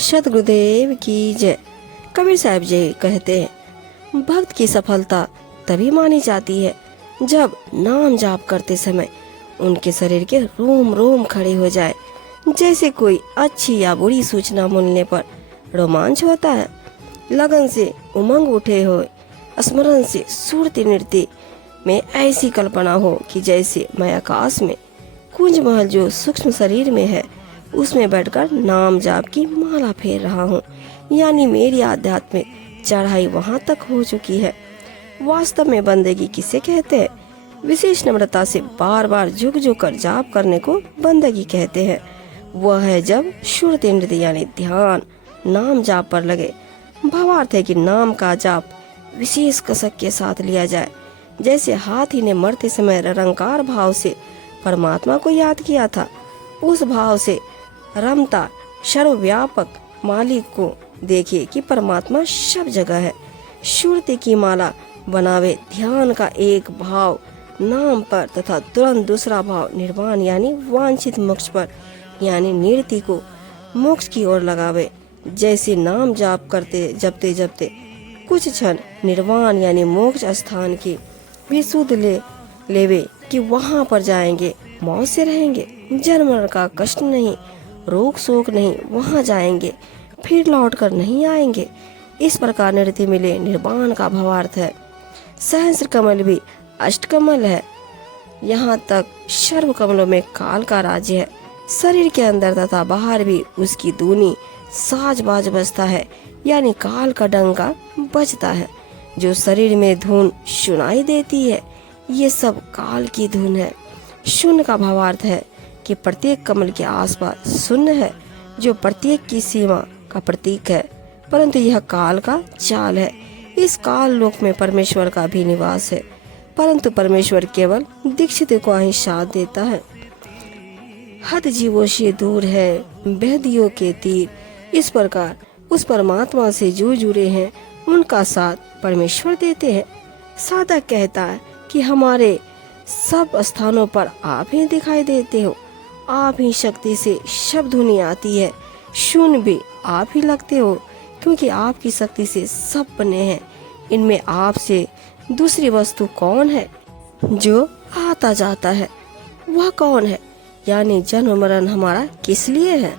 सतगुरुदेव की जय। कबीर साहब जी कहते हैं, भक्त की सफलता तभी मानी जाती है जब नाम जाप करते समय उनके शरीर के रोम रोम खड़े हो जाए, जैसे कोई अच्छी या बुरी सूचना मिलने पर रोमांच होता है। लगन से उमंग उठे हो, स्मरण से सुरती नृत्य में ऐसी कल्पना हो कि जैसे मैं आकाश में कुंज महल जो सूक्ष्म शरीर में है उसमें बैठकर नाम जाप की माला फेर रहा हूँ, यानी मेरी आध्यात्मिक चढ़ाई वहाँ तक हो चुकी है। वास्तव में बंदगी किसे कहते हैं? विशेष नम्रता से बार बार झुक झुक कर जाप करने को बंदगी कहते हैं। वह है जब शुरुति नृत्य यानी ध्यान नाम जाप पर लगे। भावार्थ है कि नाम का जाप विशेष कसक के साथ लिया जाए, जैसे हाथी ने मरते समय निरंकार भाव से परमात्मा को याद किया था। उस भाव से रमता सर्वव्यापक मालिक को देखिए कि परमात्मा सब जगह है। श्रुति की माला बनावे ध्यान का एक भाव नाम पर तथा तुरंत दूसरा भाव निर्वाण यानी वांछित मोक्ष पर, यानी निरति को मोक्ष की ओर लगावे। जैसे नाम जाप करते जपते जपते कुछ क्षण निर्वाण यानी मोक्ष स्थान की भी सुध लेवे कि वहाँ पर जाएंगे, मौत से रहेंगे, जन्म मरण का कष्ट नहीं, रोग शोक नहीं, वहाँ जाएंगे फिर लौट कर नहीं आएंगे। इस प्रकार नृत्य मिले निर्वाण का भावार्थ है। सहस्र कमल भी अष्टकमल है, यहाँ तक सर्व कमलों में काल का राज्य है। शरीर के अंदर तथा बाहर भी उसकी दूनी साज बाज बजता है, यानी काल का डंका बजता है। जो शरीर में धुन सुनाई देती है ये सब काल की धुन है। शून्य का भावार्थ है कि प्रत्येक कमल के आसपास शून्य है, जो प्रत्येक की सीमा का प्रतीक है, परंतु यह काल का चाल है। इस काल लोक में परमेश्वर का भी निवास है, परंतु परमेश्वर केवल दीक्षित को ही साथ देता है। हद जीवों से दूर है बेदियों के तीर। इस प्रकार उस परमात्मा से जो जुड़े हैं उनका साथ परमेश्वर देते हैं। साधक कहता है कि हमारे सब स्थानों पर आप ही दिखाई देते हो, आप ही शक्ति से सब धुनी आती है, शून्य भी आप ही लगते हो, क्योंकि आपकी शक्ति से सब बने हैं। इनमें आपसे दूसरी वस्तु कौन है जो आता जाता है? वह कौन है? यानी जन्म मरण हमारा किस लिए है?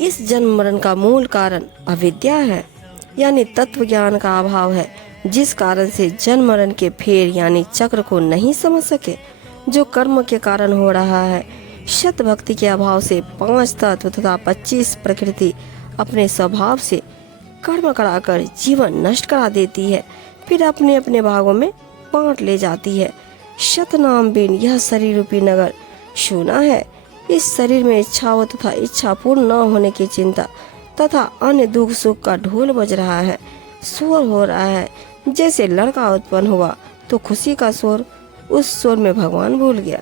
इस जन्म मरण का मूल कारण अविद्या है, यानी तत्व ज्ञान का अभाव है, जिस कारण से जन्म मरण के फेर यानी चक्र को नहीं समझ सके, जो कर्म के कारण हो रहा है। शत भक्ति के अभाव से 5 तत्व तथा 25 प्रकृति अपने स्वभाव से कर्म कराकर जीवन नष्ट करा देती है, फिर अपने अपने भागों में बांट ले जाती है। शतनाम बिन यह शरीर रूपी नगर सूना है। इस शरीर में इच्छाओं तथा इच्छा पूर्ण न होने की चिंता तथा अन्य दुख सुख का ढोल बज रहा है, शोर हो रहा है। जैसे लड़का उत्पन्न हुआ तो खुशी का शोर, उस शोर में भगवान भूल गया।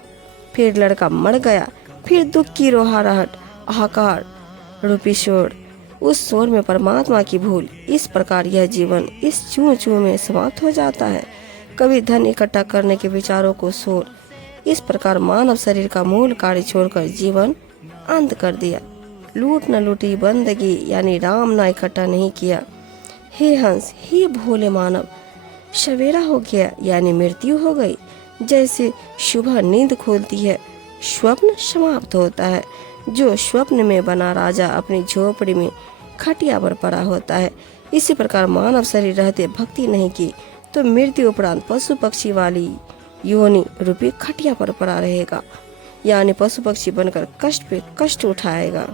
फिर लड़का मर गया, फिर दुख की रोहारहट हाहाकार रूपी शोर, उस शोर में परमात्मा की भूल। इस प्रकार यह जीवन इस चूं चूं में समाप्त हो जाता है। कभी धन इकट्ठा करने के विचारों को शोर। इस प्रकार मानव शरीर का मूल कार्य छोड़कर जीवन अंत कर दिया। लूट न लूटी बंदगी यानी राम ना इकट्ठा नहीं किया। हे हंस, हे भोले मानव, सवेरा हो गया यानी मृत्यु हो गई। जैसे सुबह नींद खोलती है, स्वप्न समाप्त होता है। जो स्वप्न में बना राजा अपनी झोपड़ी में खटिया पर पड़ा होता है। इसी प्रकार मानव शरीर रहते भक्ति नहीं की तो मृत्यु उपरांत पशु पक्षी वाली योनि रूपी खटिया पर पड़ा रहेगा, यानी पशु पक्षी बनकर कष्ट पे कष्ट उठाएगा।